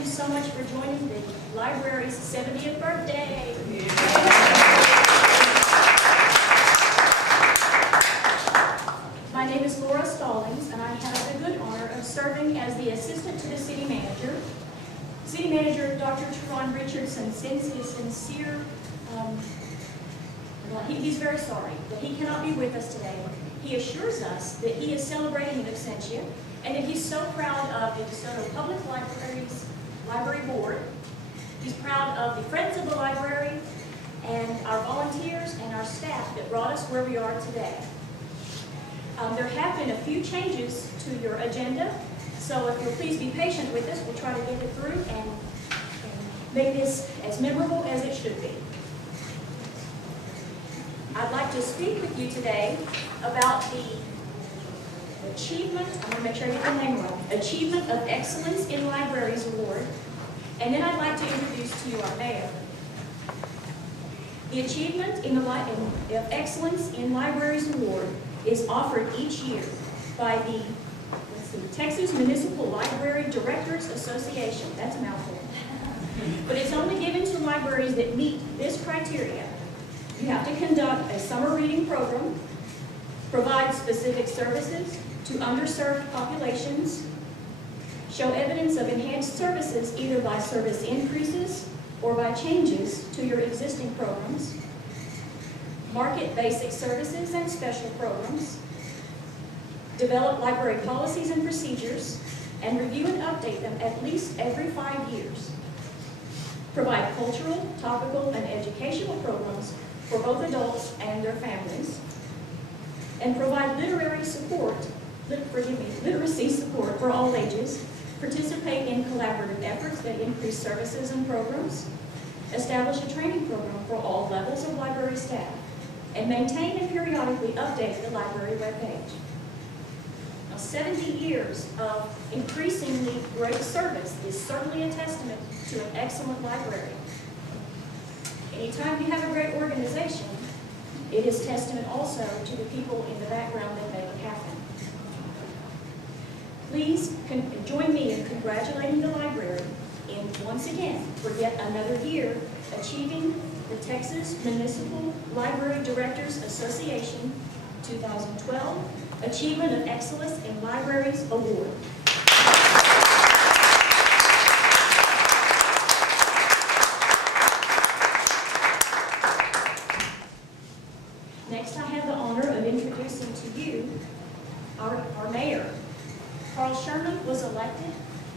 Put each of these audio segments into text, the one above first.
you so much for joining the library's 70th birthday. My name is Laura Stallings, and I have the good honor of serving as the assistant to the city manager. City Manager Dr. Teron Richardson sends his sincere, he's very sorry that he cannot be with us today. He assures us that he is celebrating an absentia and that he's so proud of the DeSoto Public Library's Library Board. He's proud of the Friends of the Library and our volunteers and our staff that brought us where we are today. There have been a few changes to your agenda, so if you'll please be patient with us, we'll try to get it through and make this as memorable as it should be. I'd like to speak with you today about the Achievement, I'm going to make sure I get the name right, Achievement of Excellence in Libraries Award, and then I'd like to introduce to you our mayor. The Achievement of Excellence in Libraries Award is offered each year by the Texas Municipal Library Directors Association. That's a mouthful. But it's only given to libraries that meet this criteria. You have to conduct a summer reading program, provide specific services to underserved populations, show evidence of enhanced services either by service increases or by changes to your existing programs, market basic services and special programs, develop library policies and procedures, and review and update them at least every 5 years. Provide cultural, topical, and educational programs for both adults and their families. And provide literacy support for all ages. Participate in collaborative efforts that increase services and programs. Establish a training program for all levels of library staff. And maintain and periodically update the library webpage. 70 years of increasingly great service is certainly a testament to an excellent library. Anytime you have a great organization, it is testament also to the people in the background that make it happen. Please join me in congratulating the library in, once again, for yet another year, achieving the Texas Municipal Library Directors Association 2012 Achievement of Excellence in Libraries Award. Next, I have the honor of introducing to you our mayor. Carl Sherman was elected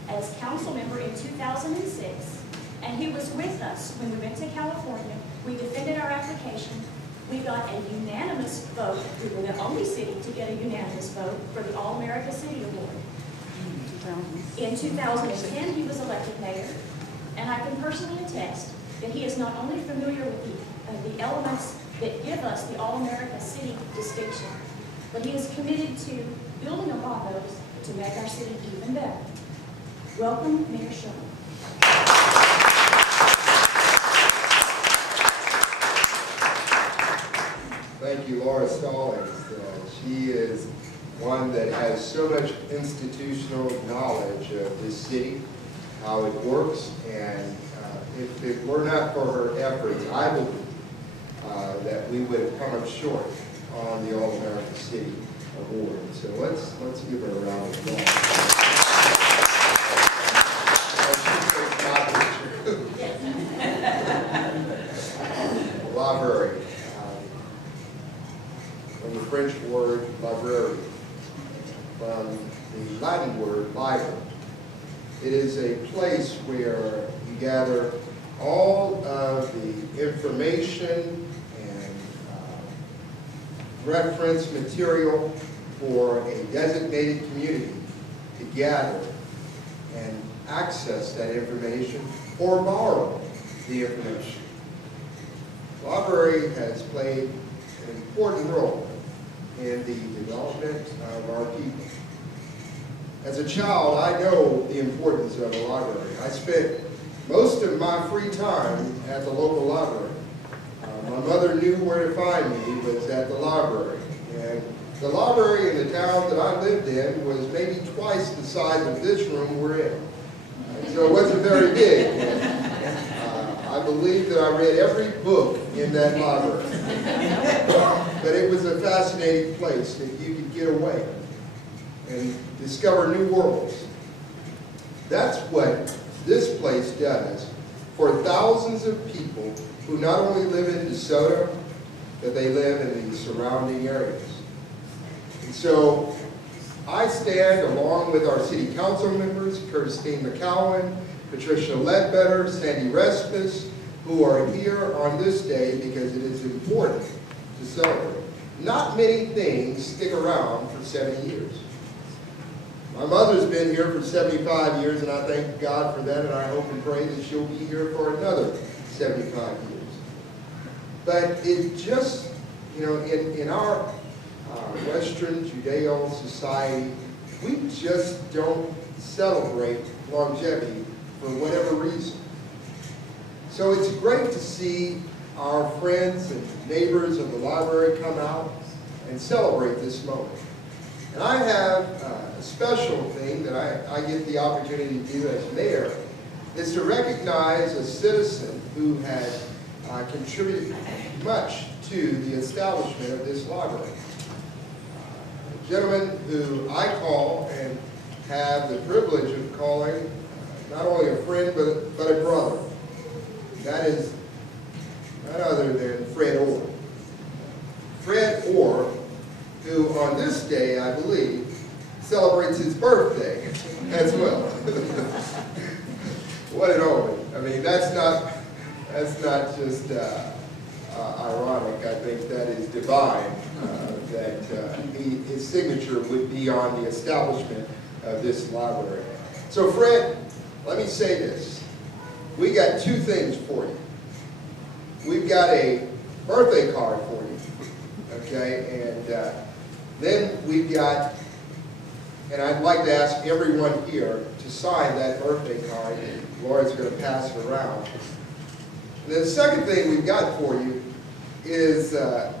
as council member in 2006, and he was with us when we went to California. We defended our application. We got a unanimous vote. We were the only city to get a unanimous vote for the All-America City Award. In 2010, he was elected mayor, and I can personally attest that he is not only familiar with the elements that give us the All-America City distinction, but he is committed to building upon those to make our city even better. Welcome, Mayor Sherman. Thank you, Laura Stallings. She is one that has so much institutional knowledge of this city, how it works, and if it were not for her efforts, I believe that we would have come up short on the All-America City Award. So let's give her a round of applause. Library. From the French word library, from the Latin word liber. It is a place where you gather all of the information and reference material for a designated community to gather and access that information or borrow the information. The library has played an important role in the development of our people. As a child, I know the importance of a library. I spent most of my free time at the local library. My mother knew where to find me was at the library. And the library in the town that I lived in was maybe twice the size of this room we're in. So it wasn't very big. I believe that I read every book in that library. But it was a fascinating place that you could get away and discover new worlds. That's what this place does for thousands of people who not only live in DeSoto, but they live in the surrounding areas. And so I stand along with our city council members, Kirstine McCowan, Patricia Ledbetter, Sandy Respis, who are here on this day because it is important to celebrate. Not many things stick around for 70 years. My mother's been here for 75 years, and I thank God for that, and I hope and pray that she'll be here for another 75 years. But it just, you know, in our Western Judeo society, we just don't celebrate longevity for whatever reason. So it's great to see our friends and neighbors of the library come out and celebrate this moment. And I have a special thing that I get the opportunity to do as mayor, is to recognize a citizen who has contributed much to the establishment of this library. A gentleman who I call and have the privilege of calling not only a friend but a brother. That is none other than Fred Orr. Fred Orr, who on this day, I believe, celebrates his birthday as well. What an omen. I mean, that's not just ironic. I think that is divine, that his signature would be on the establishment of this library. So Fred, let me say this. We got two things for you. We've got a birthday card for you, okay? And then we've got, and I'd like to ask everyone here to sign that birthday card. Laura's going to pass it around. And then the second thing we've got for you is it's a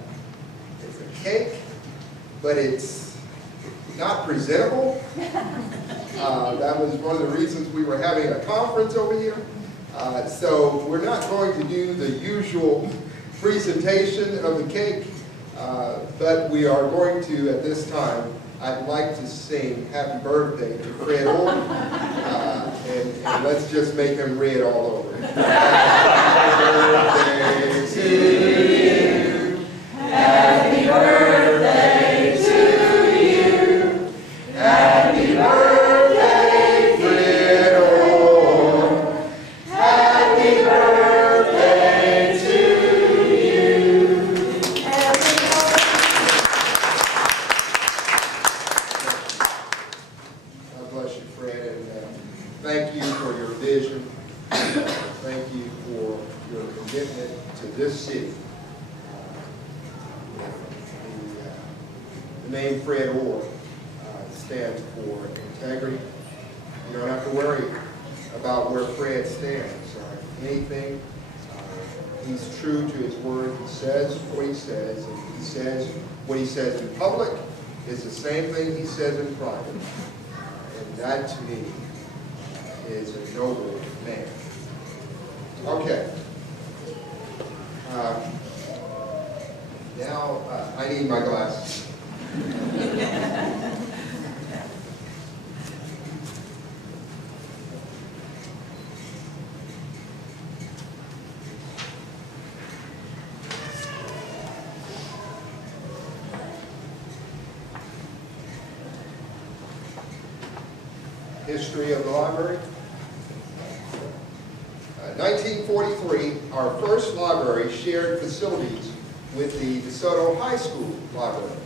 cake, but it's not presentable. That was one of the reasons we were having a conference over here. So we're not going to do the usual presentation of the cake, but we are going to, at this time, I'd like to sing Happy Birthday to Fred Orr, and let's just make him read all over. Happy birthday to you. Happy birthday to you. Happy birthday, Fred Orr. Happy birthday to you. God bless you, Fred, and thank you for your vision. Thank you for your commitment to this city. The name Fred Orr stands for integrity. You don't have to worry about where Fred stands or anything. He's true to his word. He says what he says, and he says what he says in public is the same thing he says in private. And that, to me, is a noble man. Okay. Now, I need my glasses. History of the library. 1943, our first library shared facilities with the DeSoto High School library.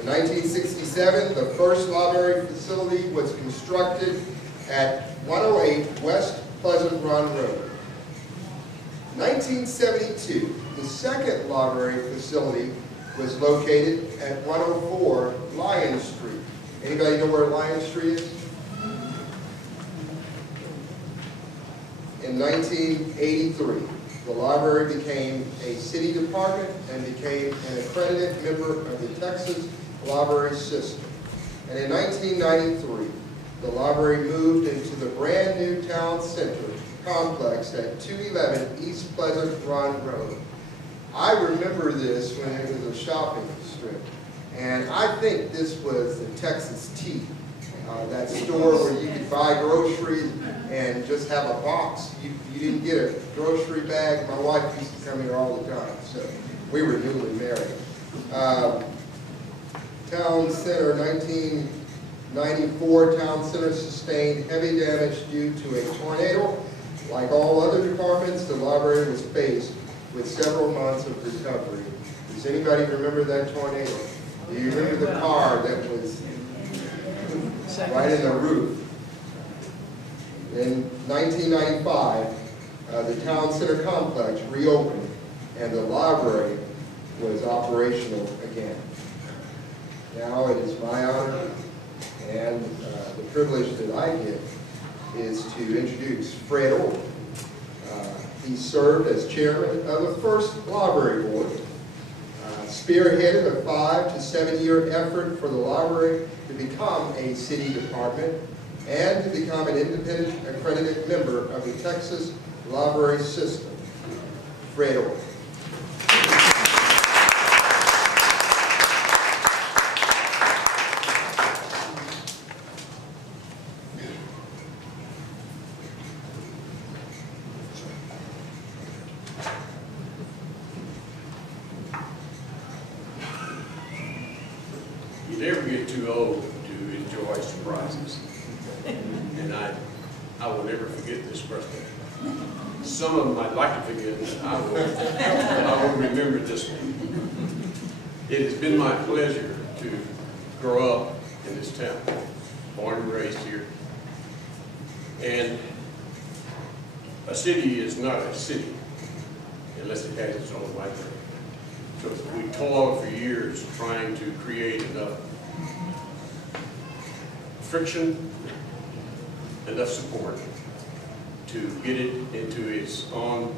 In 1967, the first library facility was constructed at 108 West Pleasant Run Road. 1972, the second library facility was located at 104 Lion Street. Anybody know where Lion Street is? In 1983, the library became a city department and became an accredited member of the Texas Library System. And in 1993, the library moved into the brand new town center complex at 211 East Pleasant Run Road. I remember this when it was a shopping strip, and I think this was the Texas Tea, that store where you could buy groceries and just have a box. You didn't get a grocery bag. My wife used to come here all the time, so we were newly married. Town Center, 1994, Town Center sustained heavy damage due to a tornado. Like all other departments, the library was faced with several months of recovery. Does anybody remember that tornado? Do you remember the car that was right in the roof? In 1995, the Town Center complex reopened and the library was operational again. Now it is my honor and the privilege that I get is to introduce Fred Orr. He served as chairman of the first library board, spearheaded a 5 to 7 year effort for the library to become a city department and to become an independent accredited member of the Texas Library System. Fred Orr. You never get too old to enjoy surprises. And I will never forget this birthday. Some of them I'd like to forget, but I will remember this one. It has been my pleasure to grow up in this town, born and raised here. And a city is not a city unless it has its own library. So we toiled for years trying to create enough friction, enough support to get it into its own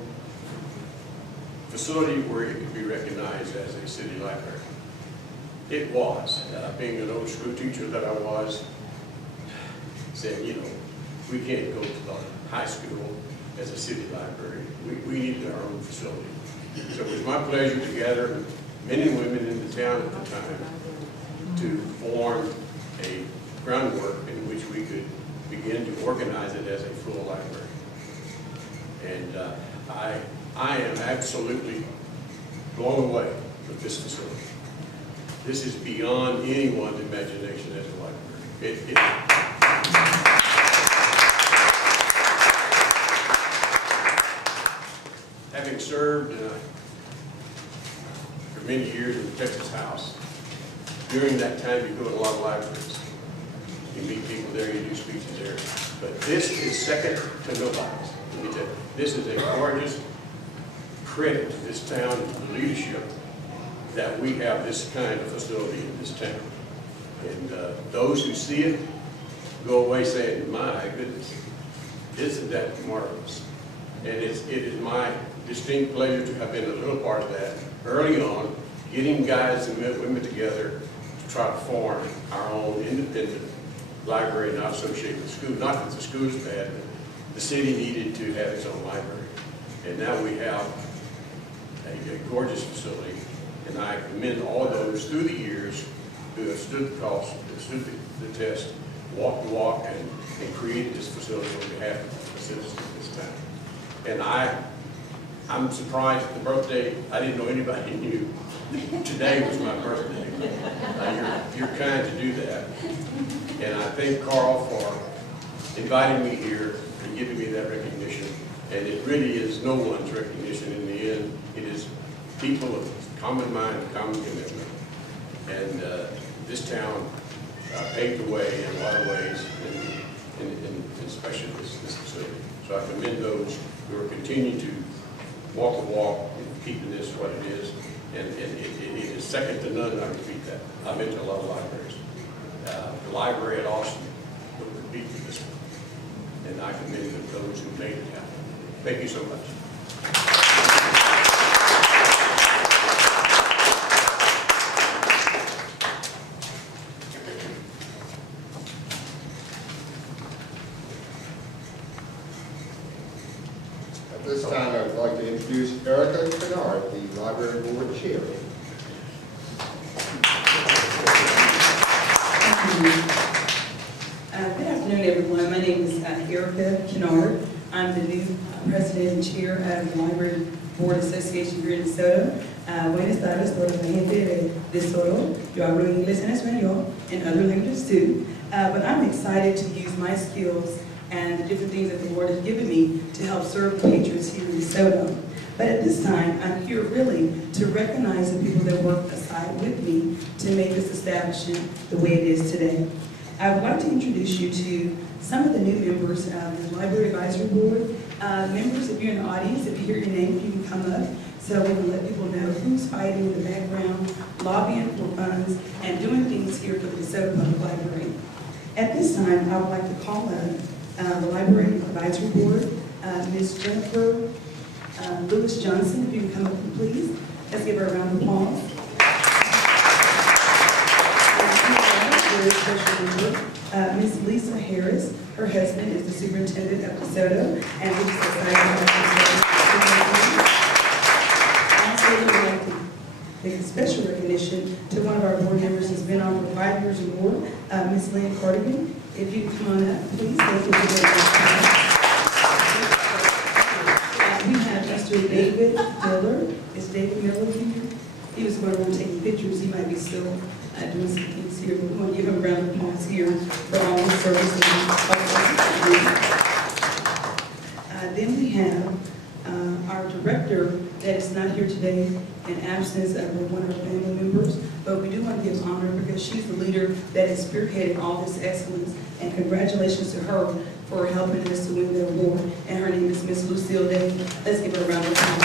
facility where it could be recognized as a city library. It was, being an old school teacher that I was, saying, you know, we can't go to the high school as a city library. We needed our own facility. So it was my pleasure to gather men and women in the town at the time to form a groundwork in which we could begin to organize it as a full library. And I am absolutely blown away with this facility. This is beyond anyone's imagination as a library. Having served for many years in the Texas House, during that time you go to a lot of libraries. You meet people there, you do speeches there. But this is second to nobody's. Let me tell you, this is a gorgeous credit to this town and to the leadership that we have this kind of facility in this town. And those who see it go away saying, my goodness, isn't that marvelous? And it is my distinct pleasure to have been a little part of that early on, getting guys and women together to try to form our own independent library not associated with the school. Not that the school is bad, but the city needed to have its own library. And now we have a gorgeous facility, and I commend all those through the years who have stood the cost, stood the test, walked the walk, and created this facility on behalf of the citizens of this town. And I'm surprised at the birthday. I didn't know anybody knew today was my birthday. You're kind to do that. And I thank Carl for inviting me here and giving me that recognition. And it really is no one's recognition in the end. It is people of common mind, common commitment. And this town paved the way in a lot of ways, and especially this facility. So I commend those who are continuing to walk the walk and keeping this what it is. And it is second to none, I repeat that. I've been to a lot of libraries. The library at Austin would repeat this one. And I commend those who made it happen. Thank you so much. I'd like to introduce Erica Kennard, the Library Board Chair. Good afternoon, everyone. My name is Erica Kennard. I'm the new president and chair of the Library Board Association here in DeSoto. Buenas tardes, toda la gente de DeSoto. Yo hablo inglés en español and other languages too. But I'm excited to use my skills and the different things that the Lord has given me to help serve the patrons here in DeSoto. But at this time, I'm here really to recognize the people that work aside with me to make this establishment the way it is today. I would like to introduce you to some of the new members of the Library Advisory Board. Members, if you're in the audience, if you hear your name, you can come up so we can let people know who's fighting in the background, lobbying for funds, and doing things here for the DeSoto Public Library. At this time, I would like to call up the Library Advisory Board, Ms. Jennifer Lewis Johnson, if you can come up, please. Let's give her a round of applause. Very special member, Ms. Lisa Harris. Her husband is the superintendent of DeSoto, and we're just excited about also, we would like to make a special recognition to one of our board members who's been on for 5 years or more, Ms. Lynn Cardigan. If you come on up, please. Thank you very much. We have Mr. David Miller. Is David Miller here? He was going around taking pictures. He might be still doing some things here. We want to give him a round of applause here for all his services. Then we have our director that is not here today in absence of one of our family members, but we do want to give honor because she's the leader that has spearheaded all this excellence, and congratulations to her for helping us to win the award, and her name is Miss Lucille Day. Let's give her a round of applause.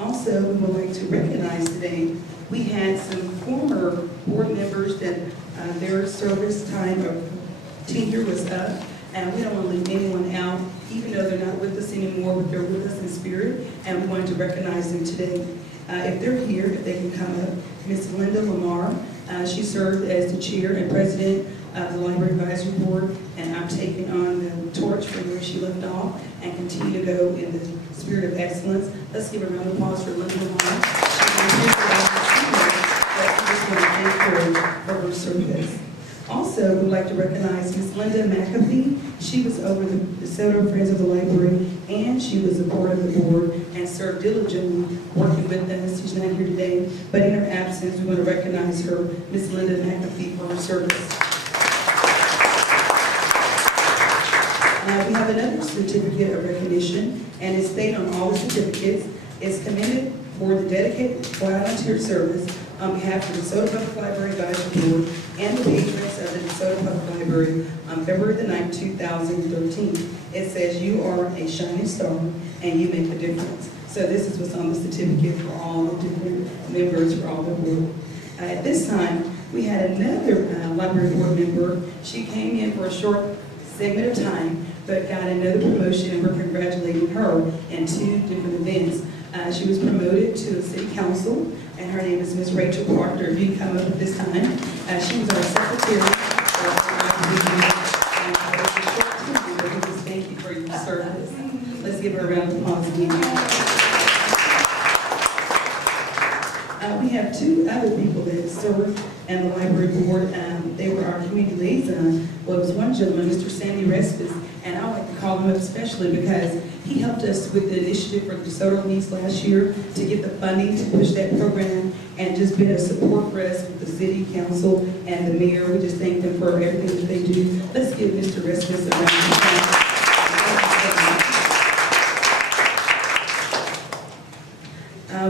Also, we would like to recognize today, we had some former board members that their service time or tenure was up, and we don't want to leave anyone out, even though they're not with us anymore, but they're with us in spirit, and we wanted to recognize them today. If they're here, if they can come up, Ms. Linda Lamar, she served as the chair and president of the Library Advisory Board, and I'm taking on the torch from where she left off and continue to go in the spirit of excellence. Let's give a round of applause for Linda Lamar. For her service. Also, we'd like to recognize Ms. Linda McAfee. She was over the DeSoto Friends of the Library, and she was a part of the board and served diligently working with us. She's not here today, but in her absence, we want to recognize her, Ms. Linda McAfee, for her service. We have another certificate of recognition, and it's stated on all the certificates. It's commended for the dedicated volunteer service on behalf of the DeSoto Public Library Advisory Board and the patrons of the DeSoto Public Library on February the 9th, 2013. It says, "You are a shining star and you make a difference." So this is what's on the certificate for all the different members for all the board. At this time, we had another library board member. She came in for a short segment of time, but got another promotion, and we're congratulating her in 2 different events. She was promoted to a city council, and her name is Ms. Rachel Parker. If you come up at this time, she was our secretary. Thank you for your service. Let's give her a round of applause again. We have 2 other people that served in the library board. They were our community liaison. Well, it was one gentleman, Mr. Sandy Respis, and I like to call him up especially because he helped us with the initiative for the DeSoto Needs last year to get the funding to push that program, and just been a support for us with the city council and the mayor. We just thank them for everything that they do. Let's give Mr. Respis a round of applause.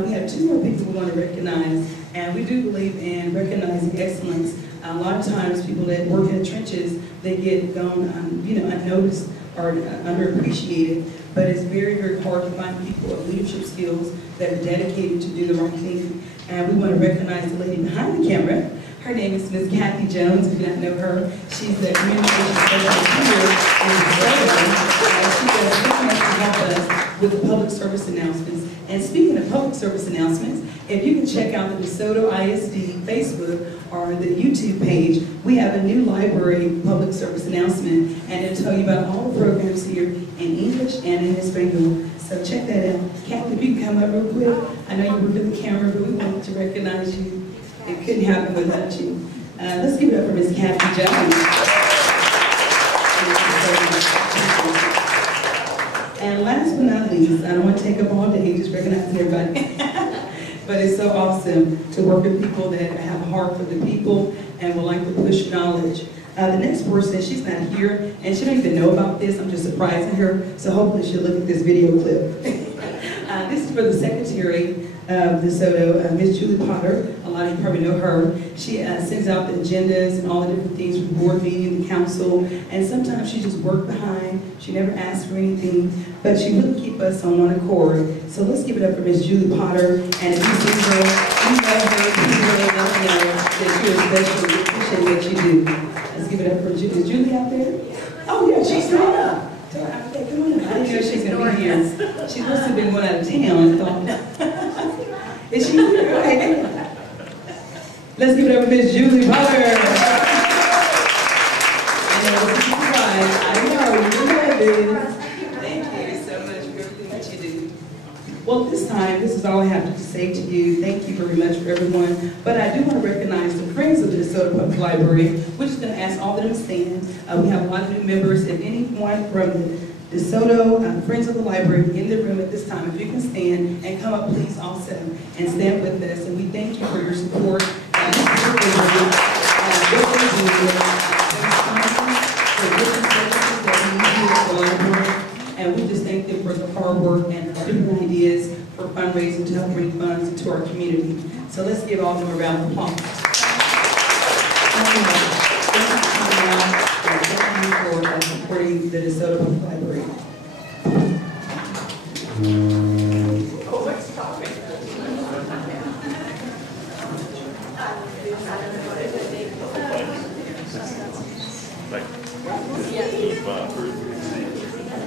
We have 2 more people we want to recognize, and we do believe in recognizing excellence. A lot of times, people that work in the trenches, they get gone, unnoticed or underappreciated. But it's very, very hard to find people of leadership skills that are dedicated to do the right thing. And we want to recognize the lady behind the camera. Her name is Ms. Kathy Jones. If you don't know her, she's the communications specialist here in DeSoto. She does so much to help us with the public service announcements. And speaking of public service announcements, if you can check out the DeSoto ISD Facebook or the YouTube page, We have a new library public service announcement, and it'll tell you about all the programs here in English and in Espanol. So check that out. Kathy, if you can come up real quick. I know you were in the camera, but we wanted to recognize you. It couldn't happen without you. Let's give it up for Miss Kathy Jones. And last but not least, I don't want to take up all day just recognizing everybody. But it's so awesome to work with people that have a heart for the people and would like to push knowledge. The next person, she's not here, and she don't even know about this. I'm just surprising her, so hopefully she'll look at this video clip. This is for the Secretary of DeSoto, Miss Julie Potter. A lot of you probably know her. She sends out the agendas and all the different things from board meeting, the council, and sometimes she just works behind. She never asks for anything, but she really keeps us on one accord. So let's give it up for Miss Julie Potter. And if you see her, you know her, you really know that you're special. We appreciate what you do. Let's give it up for Julie. Is Julie out there? Oh yeah, she's still up. Okay, come on up. I didn't know she's going to be here. She must have been going out of town. Thought. Is she here? Okay. Let's give it up for Miss Julie Potter. I know, you know this. Thank you so much for everything that you do. Well, this time, this is all I have to say to you. Thank you very much for everyone. But I do want to recognize the Friends of the DeSoto Public Library. We're just going to ask all of them to stand. We have a lot of new members. If anyone from the DeSoto Friends of the Library in the room at this time, if you can stand and come up, please also, and stand with us. And we thank you for your support. And we just thank them for the hard work and different ideas for fundraising to help bring funds into our community. So let's give all of them a round of applause. Thank you for supporting the DeSoto Public Library.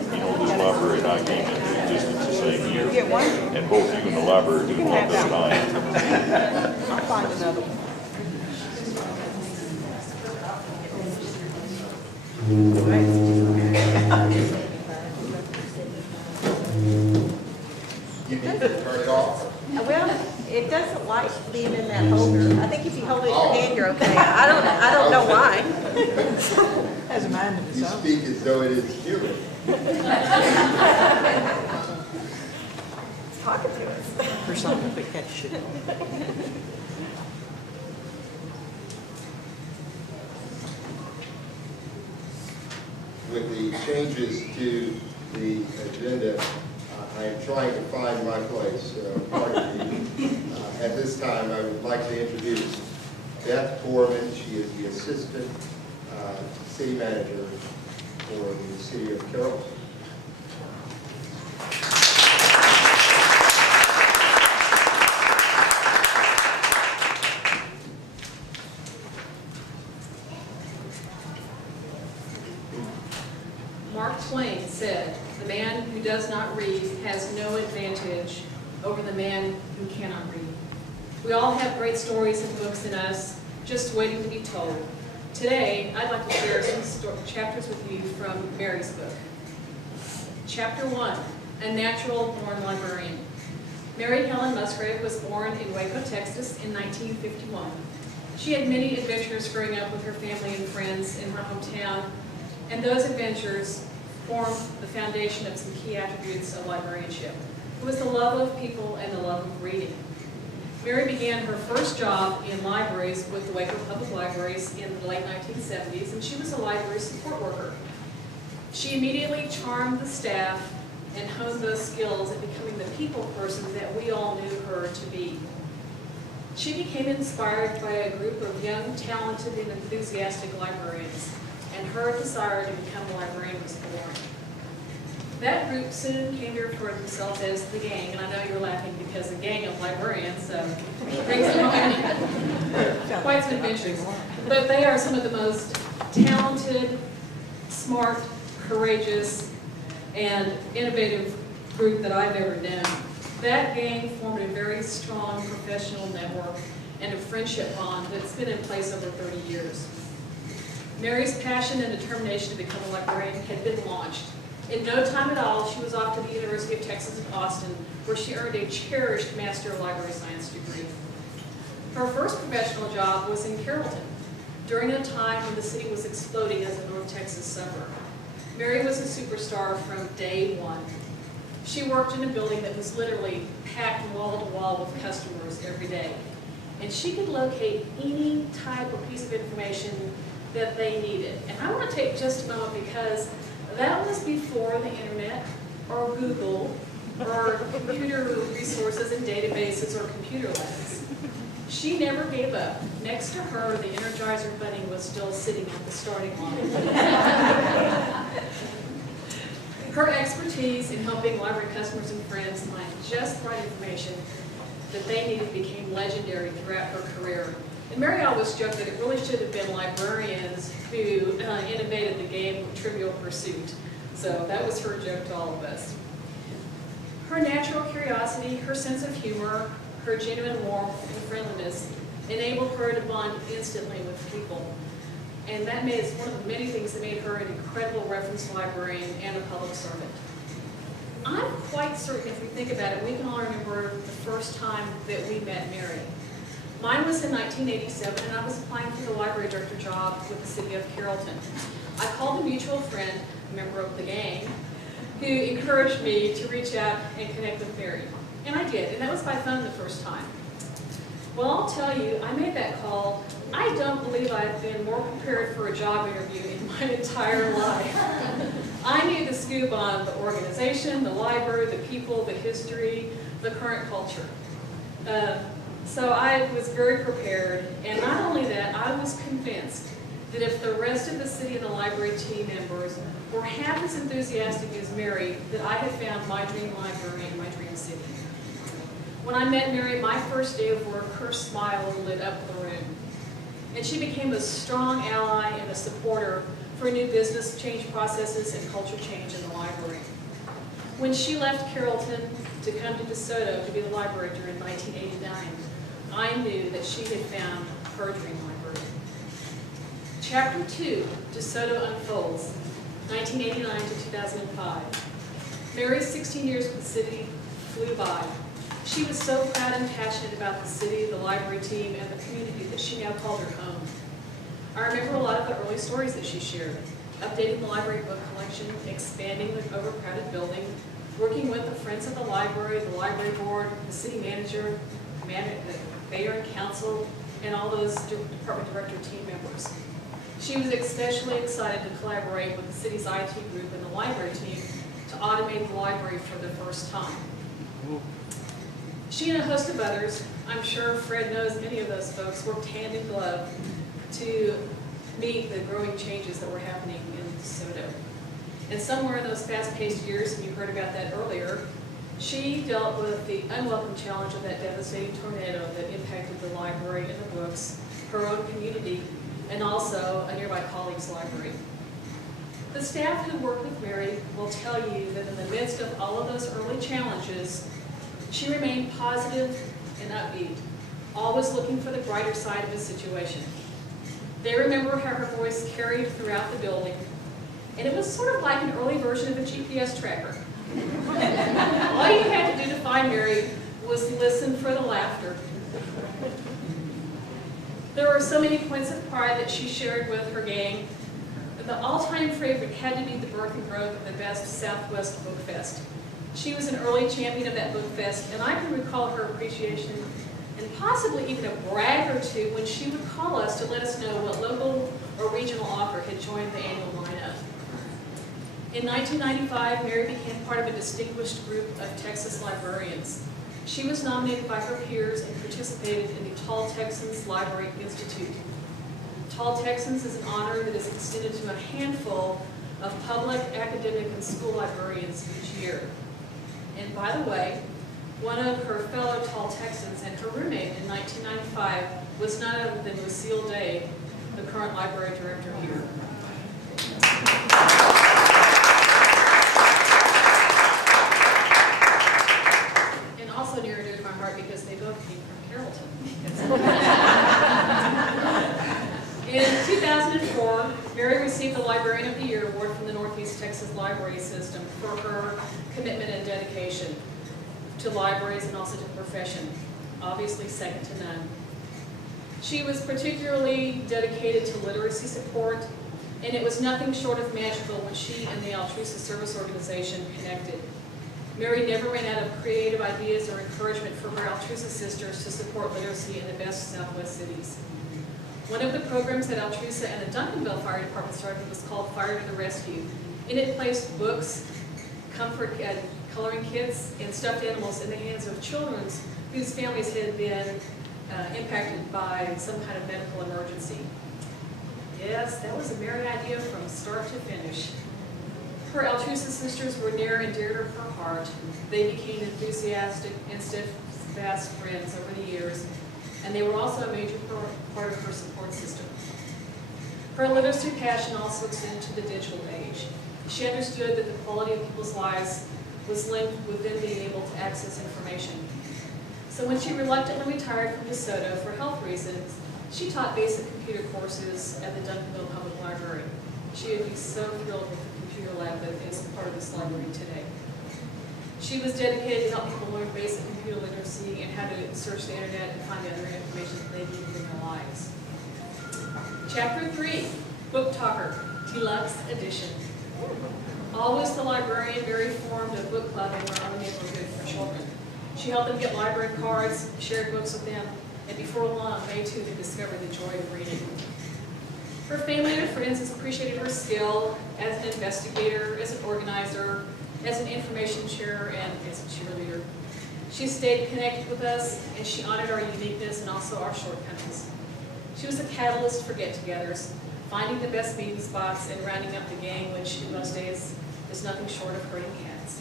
You know, this library and I came into existence the same year. And both you and the library did one at a time. I'll find another one. You need to turn it off. Well, it doesn't like being in that holder. I think if you hold it in your hand, you're okay. I don't know why. Has a mind of You its own. speak as though it is human. It's talking to us. Personification. With the changes to the agenda, I am trying to find my place. Pardon me. At this time, I would like to introduce Beth Foreman. She is the Assistant City Manager for the City of Carroll. Mark Twain said, "The man who does not read has no advantage over the man who cannot read." We all have great stories and books in us, just waiting to be told. Today, I'd like to share some chapters with you from Mary's book. Chapter 1, A Natural-Born Librarian. Mary Helen Musgrave was born in Waco, Texas in 1951. She had many adventures growing up with her family and friends in her hometown, and those adventures formed the foundation of some key attributes of librarianship. It was the love of people and the love of reading. Mary began her first job in libraries with the Waco Public Libraries in the late 1970s, and she was a library support worker. She immediately charmed the staff and honed those skills in becoming the people person that we all knew her to be. She became inspired by a group of young, talented, and enthusiastic librarians, and her desire to become a librarian was born. That group soon came to refer to themselves as the gang, and I know you're laughing because the gang of librarians brings them quite some adventures. But they are some of the most talented, smart, courageous, and innovative group that I've ever known. That gang formed a very strong professional network and a friendship bond that's been in place over 30 years. Mary's passion and determination to become a librarian had been launched. In no time at all, she was off to the University of Texas at Austin, where she earned a cherished Master of Library Science degree. Her first professional job was in Carrollton, during a time when the city was exploding as a North Texas suburb. Mary was a superstar from day one. She worked in a building that was literally packed wall to wall with customers every day. And she could locate any type of piece of information that they needed. And I want to take just a moment because that was before the internet or Google or computer resources and databases or computer labs. She never gave up. Next to her, the Energizer Bunny was still sitting at the starting line. Her expertise in helping library customers and friends find just the right information that they needed became legendary throughout her career. And Mary always joked that it really should have been librarians who innovated the game of Trivial Pursuit. So that was her joke to all of us. Her natural curiosity, her sense of humor, her genuine warmth and friendliness enabled her to bond instantly with people. And that is one of the many things that made her an incredible reference librarian and a public servant. I'm quite certain, if we think about it, we can all remember the first time that we met Mary. Mine was in 1987, and I was applying for the library director job with the city of Carrollton. I called a mutual friend, a member of the gang, who encouraged me to reach out and connect with Mary. And I did, and that was by phone the first time. Well, I'll tell you, I made that call. I don't believe I've been more prepared for a job interview in my entire life. I knew the scoop on the organization, the library, the people, the history, the current culture. So I was very prepared, and not only that, I was convinced that if the rest of the city and the library team members were half as enthusiastic as Mary, that I had found my dream library in my dream city. When I met Mary, my first day of work, her smile lit up the room. And she became a strong ally and a supporter for new business change processes and culture change in the library. When she left Carrollton to come to DeSoto to be the library director in 1989, I knew that she had found her dream library. Chapter 2, DeSoto Unfolds, 1989 to 2005. Mary's 16 years with the city flew by. She was so proud and passionate about the city, the library team, and the community that she now called her home. I remember a lot of the early stories that she shared, updating the library book collection, expanding the overcrowded building, working with the Friends of the Library Board, the city manager, the mayor and council, and all those department director team members. She was especially excited to collaborate with the city's IT group and the library team to automate the library for the first time. She and a host of others, I'm sure Fred knows many of those folks, worked hand in glove to meet the growing changes that were happening in DeSoto. And somewhere in those fast-paced years, and you heard about that earlier, she dealt with the unwelcome challenge of that devastating tornado that impacted the library and the books, her own community, and also a nearby colleague's library. The staff who worked with Mary will tell you that in the midst of all of those early challenges, she remained positive and upbeat, always looking for the brighter side of the situation. They remember how her voice carried throughout the building, and it was sort of like an early version of a GPS tracker. All you had to do to find Mary was listen for the laughter. There were so many points of pride that she shared with her gang. The all-time favorite had to be the birth and growth of the best Southwest Book Fest. She was an early champion of that book fest, and I can recall her appreciation and possibly even a brag or two when she would call us to let us know what local or regional author had joined the annual lineup. In 1995, Mary became part of a distinguished group of Texas librarians. She was nominated by her peers and participated in the Tall Texans Library Institute. Tall Texans is an honor that is extended to a handful of public, academic, and school librarians each year. And by the way, one of her fellow Tall Texans and her roommate in 1995 was none other than Lucille Day, the current library director here. And also near and dear to my heart because they both came from Carrollton. In 2004, library system for her commitment and dedication to libraries and also to the profession. Obviously second to none. She was particularly dedicated to literacy support, and it was nothing short of magical when she and the Altrusa Service Organization connected. Mary never ran out of creative ideas or encouragement for her Altrusa sisters to support literacy in the best Southwest cities. One of the programs that Altrusa and the Duncanville Fire Department started was called Fire to the Rescue, and it placed books, comfort and coloring kits, and stuffed animals in the hands of children whose families had been impacted by some kind of medical emergency. Yes, that was a Mary idea from start to finish. Her Altrusa sisters were near and dear to her heart. They became enthusiastic and steadfast friends over the years, and they were also a major part of her support system. Her literacy passion also extended to the digital age. She understood that the quality of people's lives was linked with them being able to access information. So when she reluctantly retired from DeSoto for health reasons, she taught basic computer courses at the Duncanville Public Library. She would be so thrilled with the computer lab that is part of this library today. She was dedicated to help people learn basic computer literacy and how to search the internet and find other information that they needed in their lives. Chapter 3, Book Talker, Deluxe Edition. Always the librarian, Mary formed a book club in her own neighborhood for children. She helped them get library cards, shared books with them, and before long, they too had discovered the joy of reading. Her family and friends appreciated her skill as an investigator, as an organizer, as an information sharer, and as a cheerleader. She stayed connected with us, and she honored our uniqueness and also our shortcomings. She was a catalyst for get-togethers, finding the best meeting spots and rounding up the gang, which in most days is nothing short of herding cats.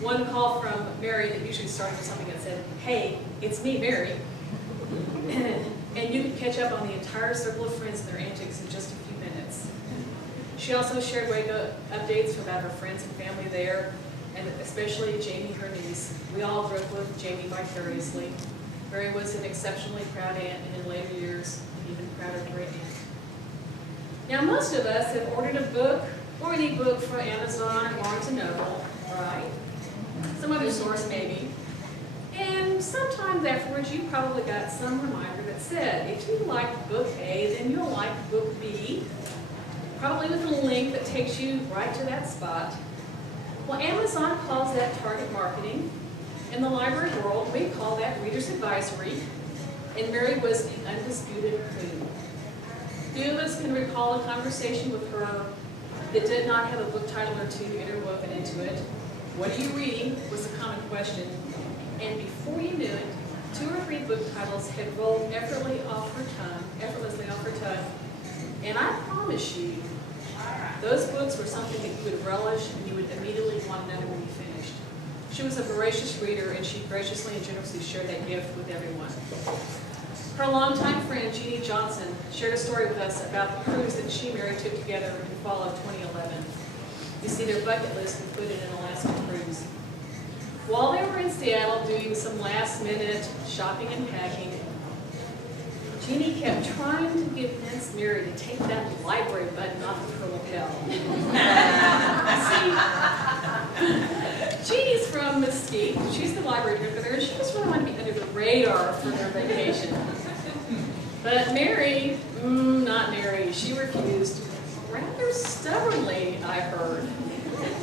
One call from Mary that usually started with something that said, "Hey, it's me, Mary." And you could catch up on the entire circle of friends and their antics in just a few minutes. She also shared regular updates about her friends and family there, and especially Jamie, her niece. We all grew up with Jamie vicariously. Mary was an exceptionally proud aunt, and in later years, an even prouder great aunt. Now, most of us have ordered a book or an e-book from Amazon or Barnes & Noble, right? Some other source maybe. And sometimes afterwards you probably got some reminder that said, if you like book A, then you'll like book B, probably with a link that takes you right to that spot. Well, Amazon calls that target marketing. In the library world, we call that reader's advisory, and Mary was the undisputed queen. Few of us can recall a conversation with her that did not have a book title or two interwoven into it. What are you reading was a common question. And before you knew it, 2 or 3 book titles had rolled effortlessly off her tongue. And I promise you, those books were something that you would relish and you would immediately want another when you finished. She was a voracious reader, and she graciously and generously shared that gift with everyone. Her longtime friend, Jeannie Johnson, shared a story with us about the cruise that she and Mary took together in the fall of 2011. You see, their bucket list included an Alaska cruise. While they were in Seattle doing some last-minute shopping and packing, Jeannie kept trying to convince Mary to take that library button off of her lapel. See, Jeannie's from Mesquite. She's the library director there, and she just really wanted to be under the radar for their vacation. But Mary, not Mary, she refused, rather stubbornly, I heard,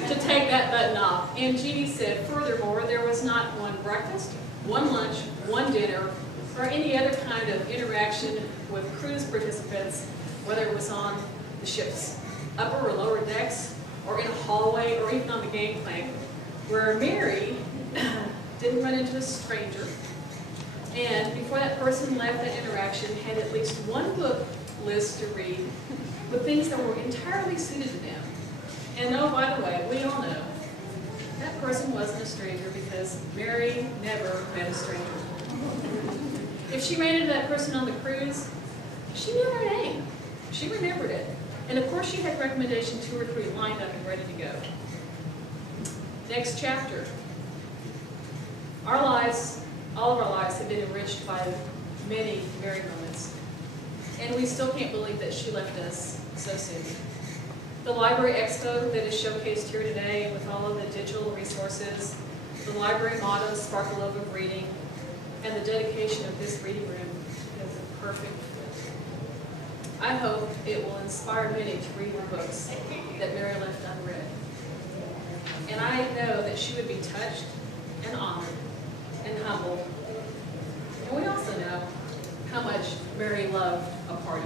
to take that button off. And Jeannie said, furthermore, there was not one breakfast, one lunch, one dinner, or any other kind of interaction with cruise participants, whether it was on the ship's upper or lower decks, or in a hallway, or even on the gangplank, where Mary didn't run into a stranger, and before that person left that interaction, had at least one book list to read with things that were entirely suited to them. And oh, by the way, we all know, that person wasn't a stranger because Mary never met a stranger. If she ran into that person on the cruise, she knew their name. She remembered it. And of course, she had recommendation 2 or 3 lined up and ready to go. Next chapter. Our lives, all of our lives, have been enriched by many Mary moments. And we still can't believe that she left us so soon. The Library Expo that is showcased here today with all of the digital resources, the library motto, Spark the Love of Reading, and the dedication of this reading room is a perfect fit. I hope it will inspire many to read the books that Mary left unread. And I know that she would be touched and honored and humbled. And we also know how much Mary loved a party.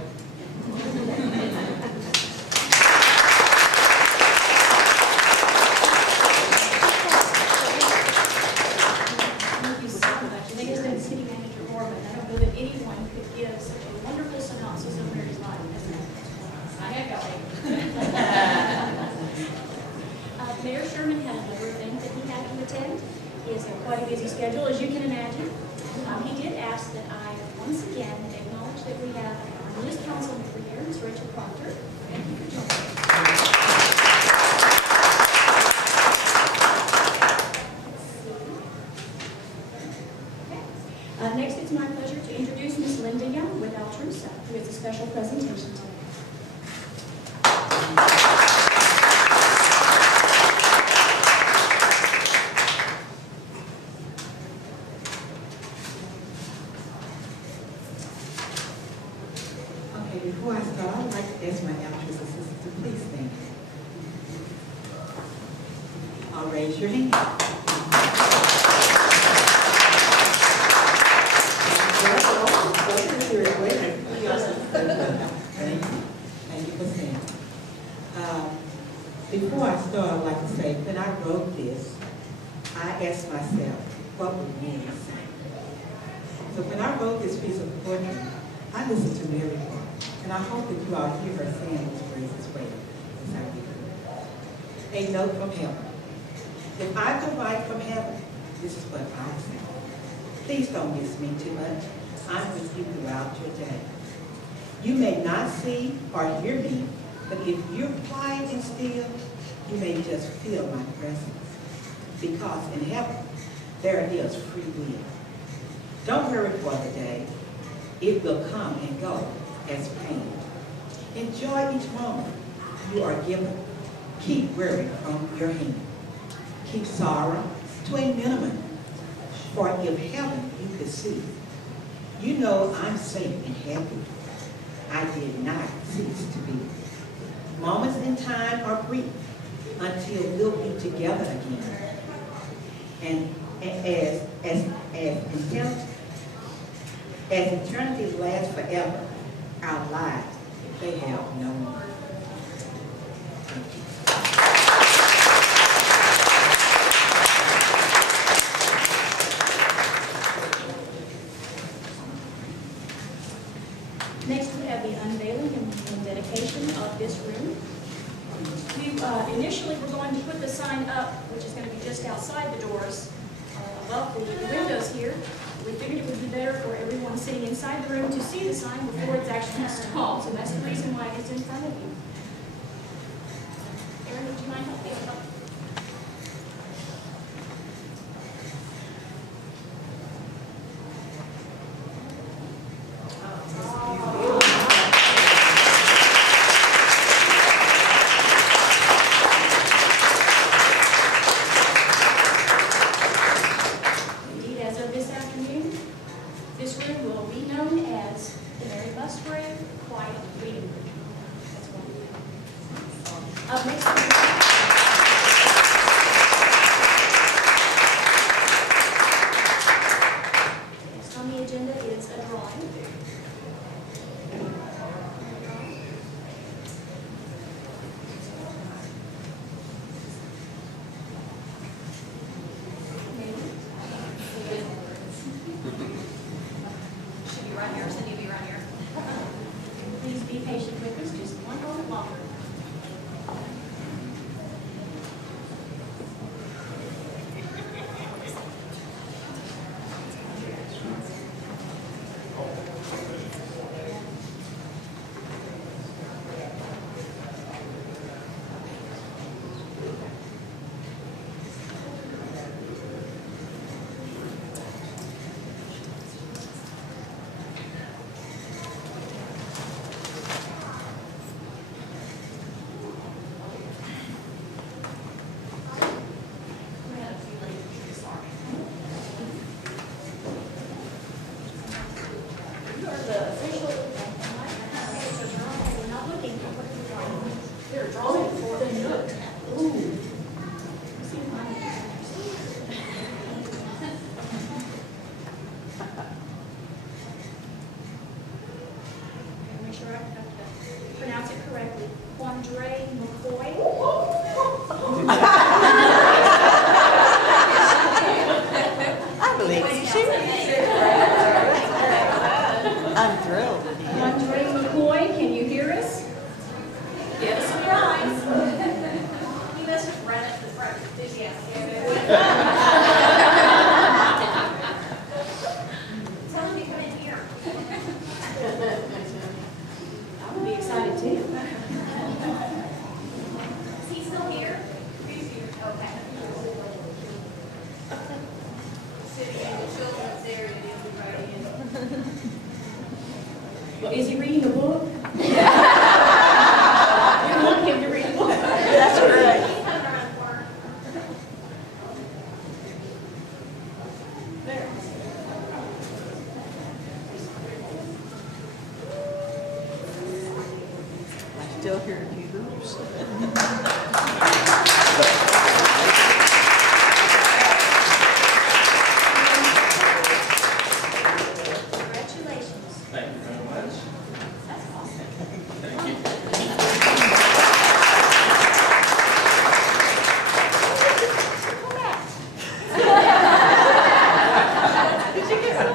Thank you so much. Next is City Manager Mormon. I don't know that anyone could give such a wonderful synopsis of Mary's life as that. I have got it. Mayor Sherman had a number of things that he had to attend. He has quite a busy schedule, as you can imagine. He did ask that I once again acknowledge that we have our newest council member here, Ms. Rachel Proctor. Thank you for joining us. Next, it's my pleasure to introduce Ms. Linda Young with Altrusa, who has a special presentation today. Okay, before I start, I'd like to ask my Altrusa assistant to please stand. I'll raise your hand. Thank you for standing. Before I start, I'd like to say, when I wrote this, I asked myself, what would Mary say? So when I wrote this piece of poetry, I listened to Mary, and I hope that you all hear her saying those words as well as I did. A note from heaven. If I could write from heaven, this is what I say. Please don't miss me too much. I'm with you throughout your day. You may not see or hear me, but if you're quiet and still, you may just feel my presence. Because in heaven, there is free will. Don't hurry for the day. It will come and go as planned. Enjoy each moment you are given. Keep worry from your hand. Keep sorrow to a minimum. For if heaven you could see, you know I'm safe and happy. I did not cease to be. Moments in time are brief until we'll be together again. And as eternity lasts forever, our lives, they have no more. Thank you. Next, we have the unveiling and dedication of this room. We initially were going to put the sign up, which is going to be just outside the doors, well, the windows here. We figured it would be better for everyone sitting inside the room to see the sign before it's actually installed, so that's the reason why it's in front of you. Erin, would you mind helping me? Up next, Tell him to come in here. I would be excited too. Is he still here? He's here. Okay. Sitting in the children's area, he'll be right in. Well, is he reading a book? You want him to read a book? That's right. There. Still hear a few groups. Congratulations. Thank you very much. That's awesome. Thank you. Did you get some?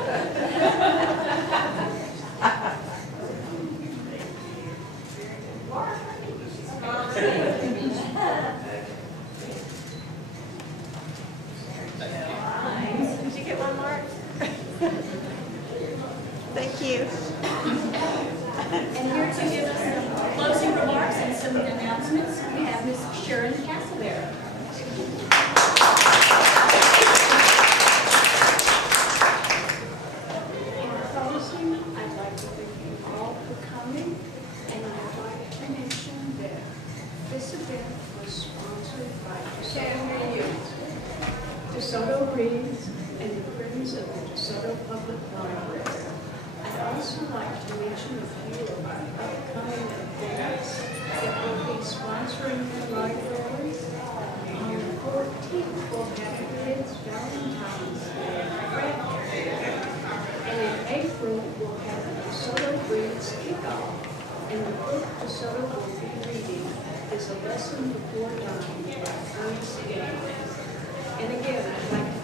Did you get one, Mark? Thank you. And here to give us some closing remarks and some announcements, we have Ms. Sharon Castleberry. In closing, I'd like to thank you all for coming, and I'd like to mention that this event was sponsored by DeSoto Reads and the Friends of the DeSoto Public Library. I'd also like to mention a few of our upcoming events that will be sponsoring the library. On the 14th, we'll have Kids Valentine's Day Craft Fair. And in April, we'll have the DeSoto Reads Kickoff. And the book DeSoto will be reading is A Lesson Before Dying by Ernest Gay. And again, I'd like to